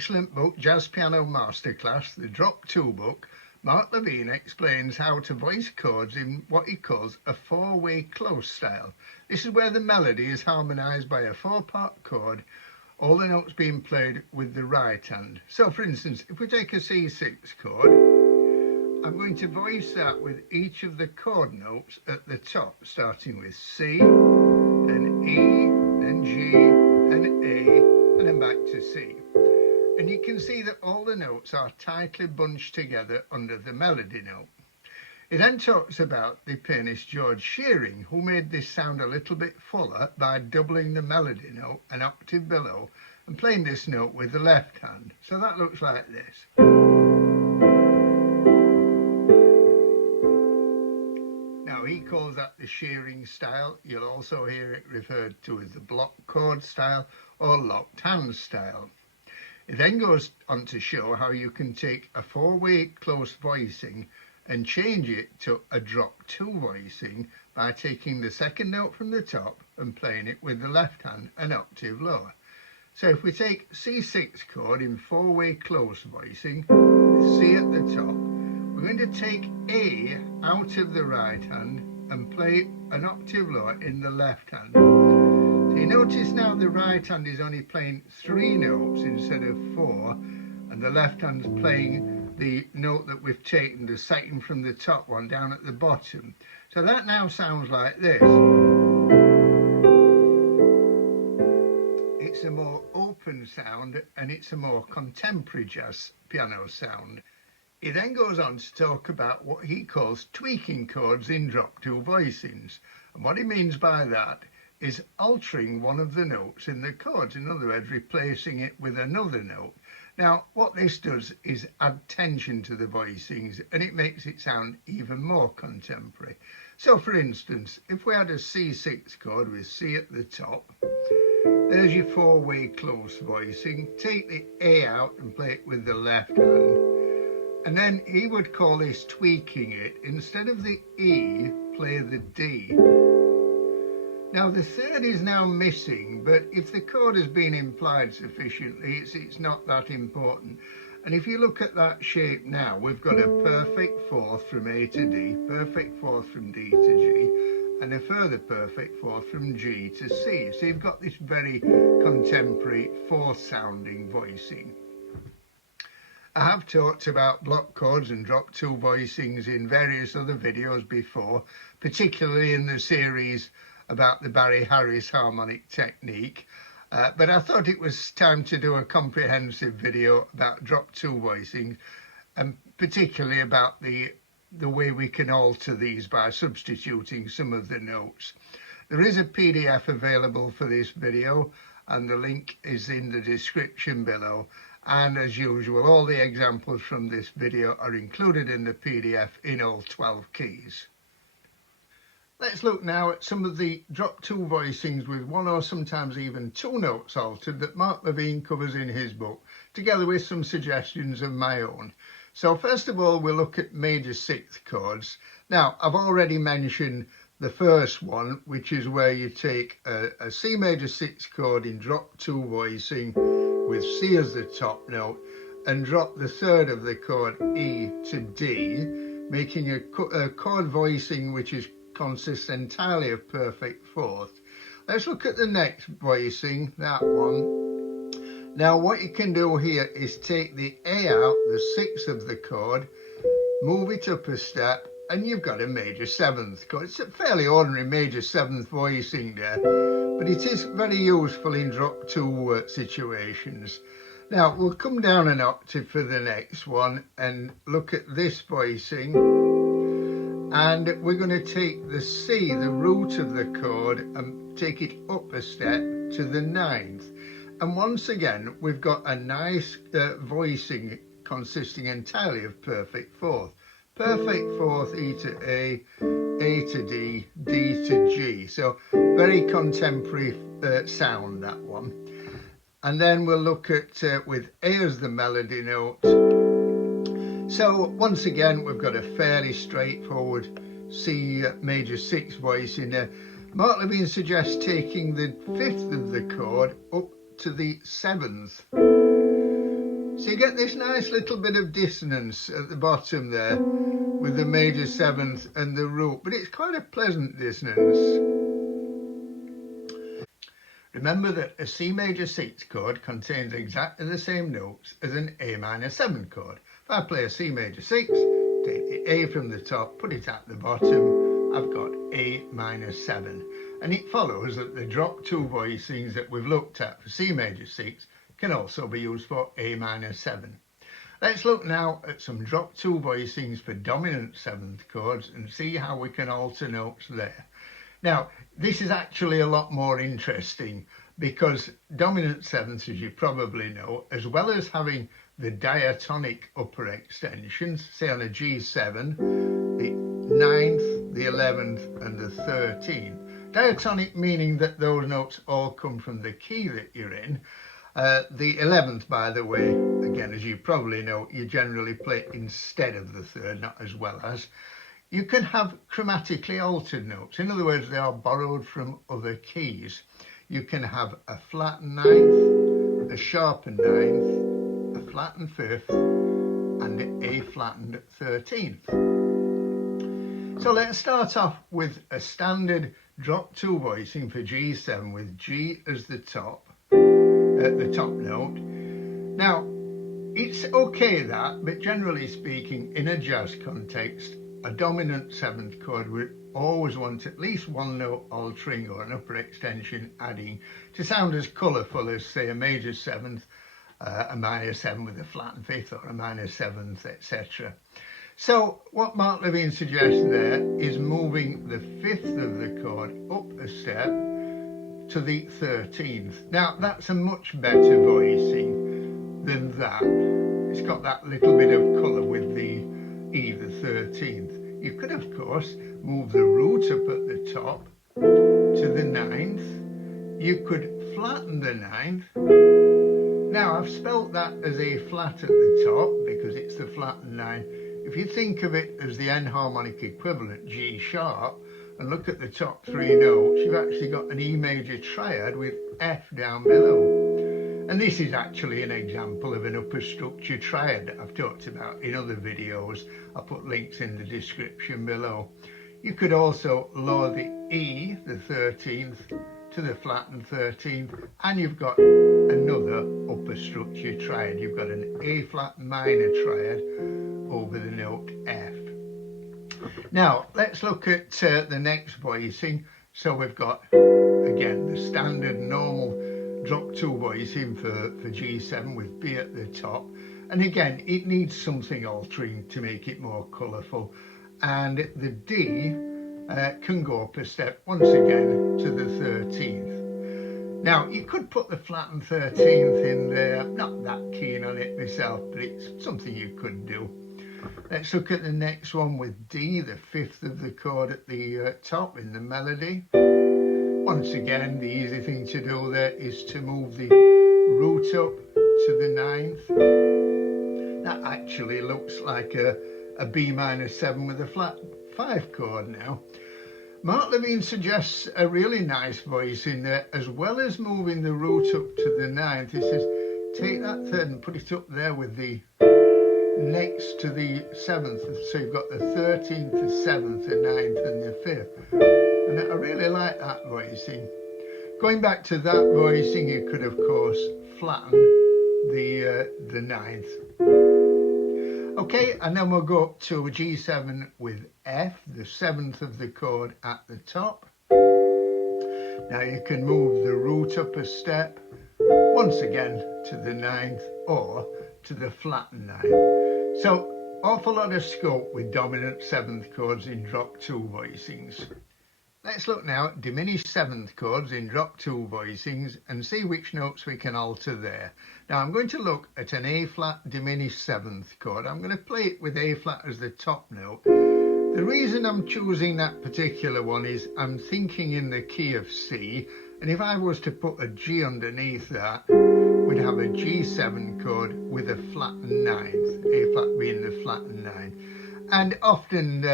excellent book, Jazz Piano Masterclass, the Drop 2 book, Mark Levine explains how to voice chords in what he calls a four-way close style. This is where the melody is harmonised by a four-part chord, all the notes being played with the right hand. So for instance, if we take a C6 chord, I'm going to voice that with each of the chord notes at the top, starting with C, then E, then G, then A, and then back to C. And you can see that all the notes are tightly bunched together under the melody note. He then talks about the pianist George Shearing, who made this sound a little bit fuller by doubling the melody note an octave below and playing this note with the left hand. So that looks like this. Now he calls that the Shearing style. You'll also hear it referred to as the block chord style or locked hand style. It then goes on to show how you can take a four-way close voicing and change it to a drop 2 voicing by taking the second note from the top and playing it with the left hand an octave lower. So if we take C6 chord in four-way close voicing, with C at the top, we're going to take A out of the right hand and play an octave lower in the left hand. So you notice now the right hand is only playing 3 notes instead of 4, and the left hand's playing the note that we've taken, the second from the top one down at the bottom. So that now sounds like this. It's a more open sound and it's a more contemporary jazz piano sound. He then goes on to talk about what he calls tweaking chords in drop 2 voicings. And what he means by that is altering one of the notes in the chords, in other words, replacing it with another note. Now, what this does is add tension to the voicings and it makes it sound even more contemporary. So, for instance, if we had a C6 chord with C at the top, there's your four-way close voicing. Take the A out and play it with the left hand. And then he would call this tweaking it. Instead of the E, play the D. Now the third is now missing, but if the chord has been implied sufficiently, it's not that important. And if you look at that shape now, we've got a perfect fourth from A to D, perfect fourth from D to G, and a further perfect fourth from G to C. So you've got this very contemporary fourth sounding voicing. I have talked about block chords and drop 2 voicings in various other videos before, particularly in the series about the Barry Harris harmonic technique, but I thought it was time to do a comprehensive video about drop 2 voicings, and particularly about the way we can alter these by substituting some of the notes. There is a PDF available for this video and the link is in the description below. And as usual, all the examples from this video are included in the PDF in all 12 keys. Let's look now at some of the drop 2 voicings with 1 or sometimes even 2 notes altered that Mark Levine covers in his book, together with some suggestions of my own. So first of all, we'll look at major 6th chords. Now, I've already mentioned the first one, which is where you take a C major 6 chord in drop 2 voicing with C as the top note and drop the third of the chord E to D, making a chord voicing which consists entirely of perfect fourth. Let's look at the next voicing, that one. Now what you can do here is take the A out, the 6th of the chord, move it up a step, and you've got a major 7th chord. It's a fairly ordinary major 7th voicing there, but it is very useful in drop 2 situations. Now we'll come down an octave for the next one and look at this voicing, and we're going to take the C, the root of the chord, and take it up a step to the 9th. And once again we've got a nice voicing consisting entirely of perfect fourth. Perfect fourth, E to A to D, D to G. So very contemporary sound, that one. And then we'll look at with A as the melody note. So once again, we've got a fairly straightforward C major 6 voicing there. Mark Levine suggests taking the 5th of the chord up to the 7th. So you get this nice little bit of dissonance at the bottom there with the major seventh and the root, but it's quite a pleasant dissonance. Remember that a C major 6 chord contains exactly the same notes as an A minor 7 chord. If I play a C major 6, take the A from the top, put it at the bottom, I've got A minor 7. And it follows that the drop 2 voicings that we've looked at for C major 6 can also be used for A minor 7. Let's look now at some drop 2 voicings for dominant 7th chords and see how we can alter notes there. Now, this is actually a lot more interesting because dominant 7ths, as you probably know, as well as having the diatonic upper extensions, say on a G7, the 9th, the 11th and the 13th. Diatonic meaning that those notes all come from the key that you're in. The 11th, by the way, again, as you probably know, you generally play instead of the 3rd, not as well as. You can have chromatically altered notes. In other words, they are borrowed from other keys. You can have a flattened 9th, a sharpened 9th, a flattened 5th, and a flattened 13th. So let's start off with a standard drop 2 voicing for G7 with G as the top note. Now, it's okay that, but generally speaking, in a jazz context, a dominant 7th chord would always want at least one note altering or an upper extension adding to sound as colourful as, say, a major 7th, a minor 7 with a flattened 5th, or a minor 7th, etc. So what Mark Levine suggests there is moving the 5th of the chord up a step to the 13th. Now, that's a much better voicing than that. It's got that little bit of colour with the E, the 13th. You could, of course, move the root up at the top to the 9th. You could flatten the 9th. Now, I've spelt that as A flat at the top because it's the flattened 9. If you think of it as the enharmonic equivalent, G sharp, and look at the top 3 notes, you've actually got an E major triad with F down below. And this is actually an example of an upper structure triad that I've talked about in other videos. I'll put links in the description below. You could also lower the E, the 13th, to the flattened 13th, and you've got another upper structure triad. You've got an A flat minor triad over the note F. Now, let's look at the next voicing. So we've got, again, the standard normal drop 2 voicing for G7 with B at the top, and again it needs something altering to make it more colourful, and the D can go up a step once again to the 13th. Now you could put the flattened 13th in there, not that keen on it myself, but it's something you could do. Let's look at the next one with D, the 5th of the chord at the top in the melody. Once again, the easy thing to do there is to move the root up to the 9th. That actually looks like a B minor 7 with a flat 5 chord now. Mark Levine suggests a really nice voice in there, as well as moving the root up to the 9th. He says, take that 3rd and put it up there with the next to the 7th. So you've got the 13th, the 7th, the 9th and the 5th. And I really like that voicing. Going back to that voicing, you could of course flatten the 9th. Okay, and then we'll go up to a G7 with F, the 7th of the chord at the top. Now you can move the root up a step, once again to the 9th or to the flattened 9th. So, awful lot of scope with dominant 7th chords in drop 2 voicings. Let's look now at diminished 7th chords in drop 2 voicings and see which notes we can alter there. Now I'm going to look at an A flat diminished 7th chord. I'm going to play it with A flat as the top note. The reason I'm choosing that particular one is I'm thinking in the key of C, and if I was to put a G underneath that, we'd have a G7 chord with a flattened 9th, A flat being the flattened 9th. And often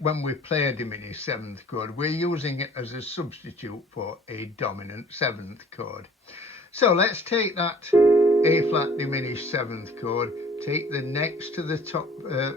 when we play a diminished 7th chord, we're using it as a substitute for a dominant 7th chord. So let's take that A flat diminished 7th chord, take the next to the top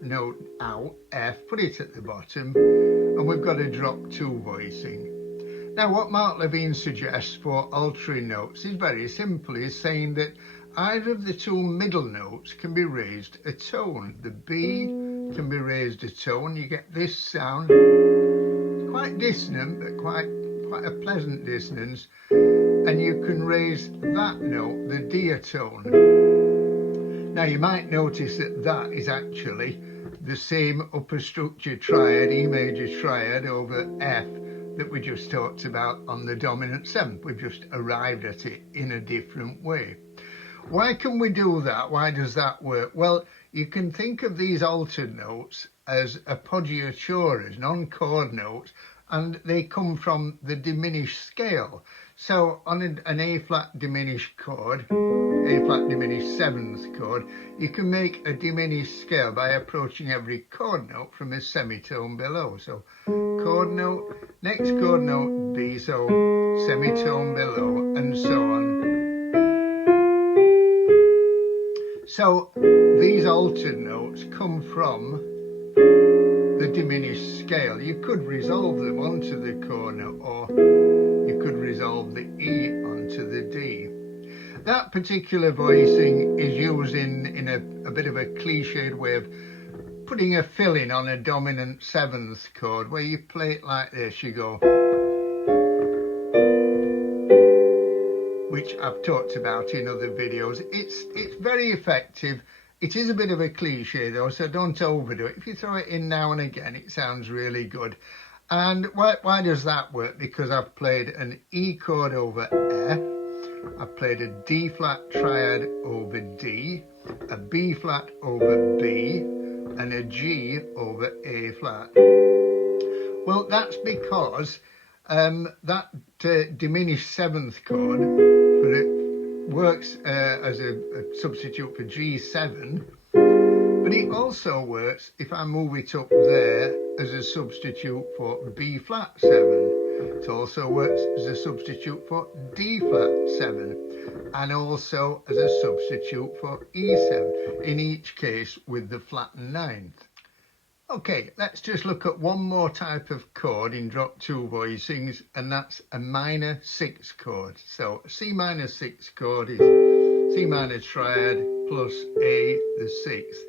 note out, F, put it at the bottom, and we've got a drop 2 voicing. Now what Mark Levine suggests for altering notes is very simple. He's saying that either of the 2 middle notes can be raised a tone. The B can be raised a tone. You get this sound. It's quite dissonant, but quite a pleasant dissonance. And you can raise that note, the D, a tone. Now you might notice that that is actually the same upper structure triad, E major triad over F, that we just talked about on the dominant 7th. We've just arrived at it in a different way. Why can we do that? Why does that work? Well, you can think of these altered notes as appoggiaturas, non-chord notes, and they come from the diminished scale. So on an A flat diminished chord, A flat diminished 7th chord, you can make a diminished scale by approaching every chord note from a semitone below. So chord note, next chord note B, so semitone below, and so on. So these altered notes come from the diminished scale. You could resolve them onto the chord note, or you could resolve the E onto the D. That particular voicing is used in a bit of a cliched way of putting a filling on a dominant 7th chord, where you play it like this. You go, which I've talked about in other videos. It's very effective. It is a bit of a cliche though, so don't overdo it. If you throw it in now and again, it sounds really good. And why does that work? Because I've played an E chord over F, I've played a D flat triad over D, a B flat over B, and a G over A flat. Well, that's because that diminished 7th chord works as a substitute for G7, but it also works if I move it up there as a substitute for B flat 7. It also works as a substitute for D flat 7, and also as a substitute for E7, in each case with the flattened 9th. Okay, let's just look at one more type of chord in drop 2 voicings, and that's a minor 6 chord. So C minor 6 chord is C minor triad plus A, the 6th.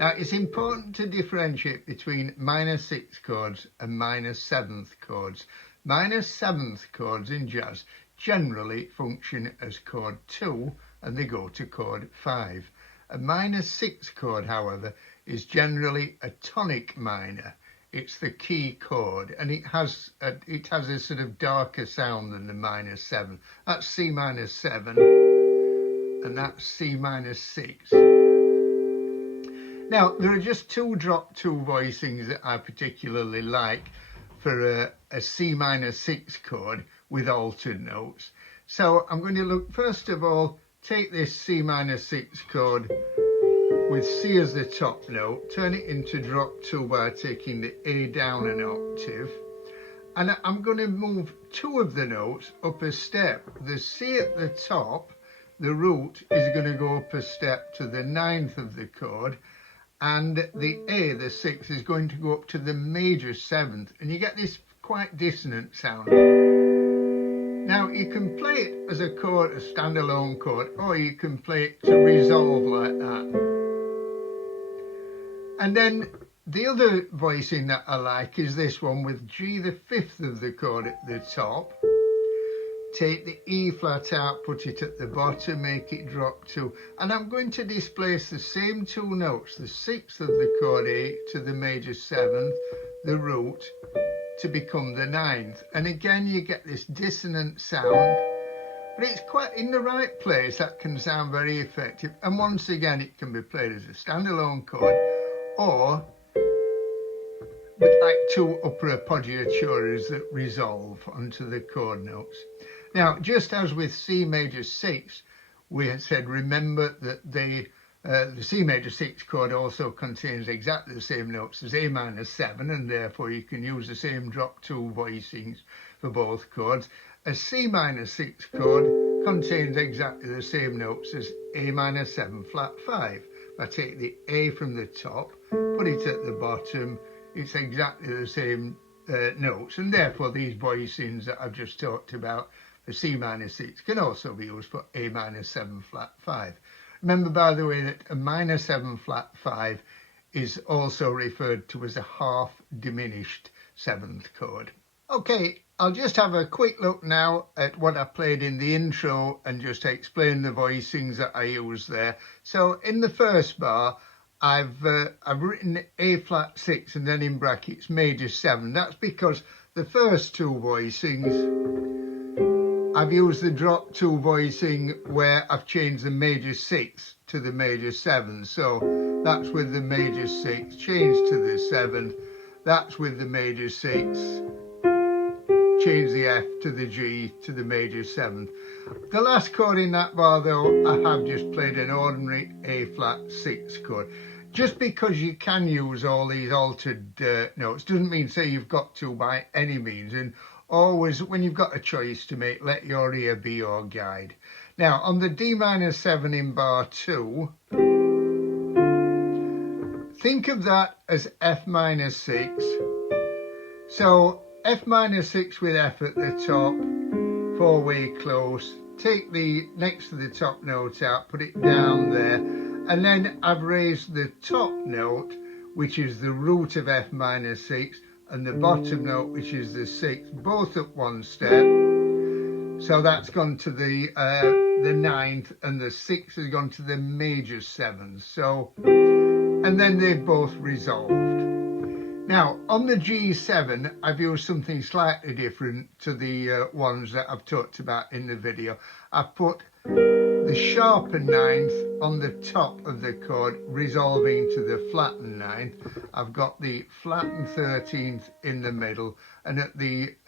Now it's important to differentiate between minor 6 chords and minor 7th chords. Minor 7th chords in jazz generally function as chord 2 and they go to chord 5. A minor 6 chord, however, is generally a tonic minor. It's the key chord, and it has a sort of darker sound than the minor 7. That's C minor 7, and that's C minor 6. Now, there are just 2 drop 2 voicings that I particularly like for a C minor 6 chord with altered notes. So I'm going to look, first of all, take this C minor 6 chord with C as the top note, turn it into drop 2 by taking the A down an octave, and I'm going to move 2 of the notes up a step. The C at the top, the root, is going to go up a step to the 9th of the chord, and the A, the 6th, is going to go up to the major 7th, and you get this quite dissonant sound. Now you can play it as a chord, a standalone chord, or you can play it to resolve like that. And then the other voicing that I like is this one with G, the 5th of the chord at the top. Take the E flat out, put it at the bottom, make it drop 2. And I'm going to displace the same 2 notes, the 6th of the chord A to the major 7th, the root, to become the 9th. And again, you get this dissonant sound, but it's quite in the right place. That can sound very effective. And once again, it can be played as a standalone chord, or with like 2 upper appoggiaturas that resolve onto the chord notes. Now, just as with C major 6, we had said, remember that the C major 6 chord also contains exactly the same notes as A minor 7, and therefore you can use the same drop 2 voicings for both chords. A C minor 6 chord contains exactly the same notes as A minor 7 flat 5. If I take the A from the top, put it at the bottom, it's exactly the same notes, and therefore these voicings that I've just talked about for C minor 6 can also be used for A minor 7 flat 5. Remember, by the way, that a minor 7 flat 5 is also referred to as a half diminished 7th chord. Okay, I'll just have a quick look now at what I played in the intro and just explain the voicings that I use there. So in the first bar, I've written A flat 6 and then in brackets major 7. That's because the first two voicings, I've used the drop 2 voicing where I've changed the major 6 to the major 7. So that's with the major 6, changed to the 7th. That's with the major 6, change the F to the G to the major 7th. The last chord in that bar though, I have just played an ordinary A flat 6 chord. Just because you can use all these altered notes doesn't mean say you've got to by any means, and always when you've got a choice to make, let your ear be your guide. Now on the D minor 7 in bar 2, think of that as F minor 6. So F minor 6 with F at the top, 4-way close, take the next to the top note out, put it down there, and then I've raised the top note, which is the root of F minor 6, and the bottom note, which is the 6th, both up one step. So that's gone to the 9th, and the 6th has gone to the major 7th. So, and then they've both resolved. Now, on the G7, I've used something slightly different to the ones that I've talked about in the video. I've put the sharpened 9th on the top of the chord, resolving to the flattened 9th. I've got the flattened 13th in the middle, and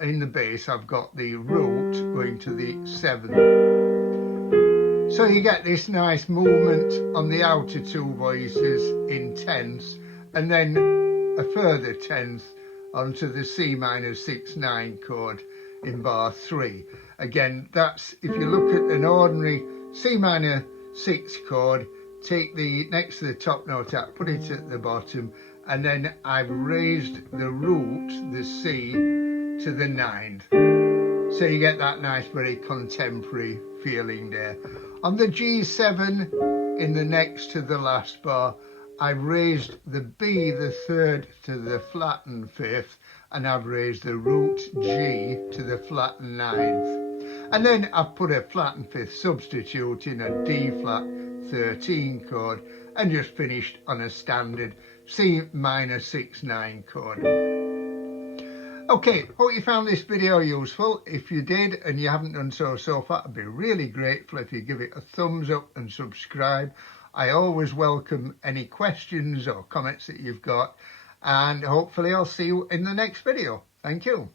in the bass, I've got the root going to the 7th. So you get this nice movement on the outer two voices in tenths, and then a further 10th onto the C minor 6/9 chord in bar 3. Again, that's if you look at an ordinary C minor 6 chord, take the next to the top note out, put it at the bottom, and then I've raised the root, the C, to the 9th. So you get that nice, very contemporary feeling there. On the G7, in the next to the last bar, I've raised the B, the 3rd, to the flattened 5th, and I've raised the root G to the flattened 9th. And then I've put a flattened 5th substitute in a D flat 13 chord, and just finished on a standard C minor 6/9 chord. Okay, hope you found this video useful. If you did and you haven't done so far, I'd be really grateful if you give it a thumbs up and subscribe. I always welcome any questions or comments that you've got, and hopefully I'll see you in the next video. Thank you.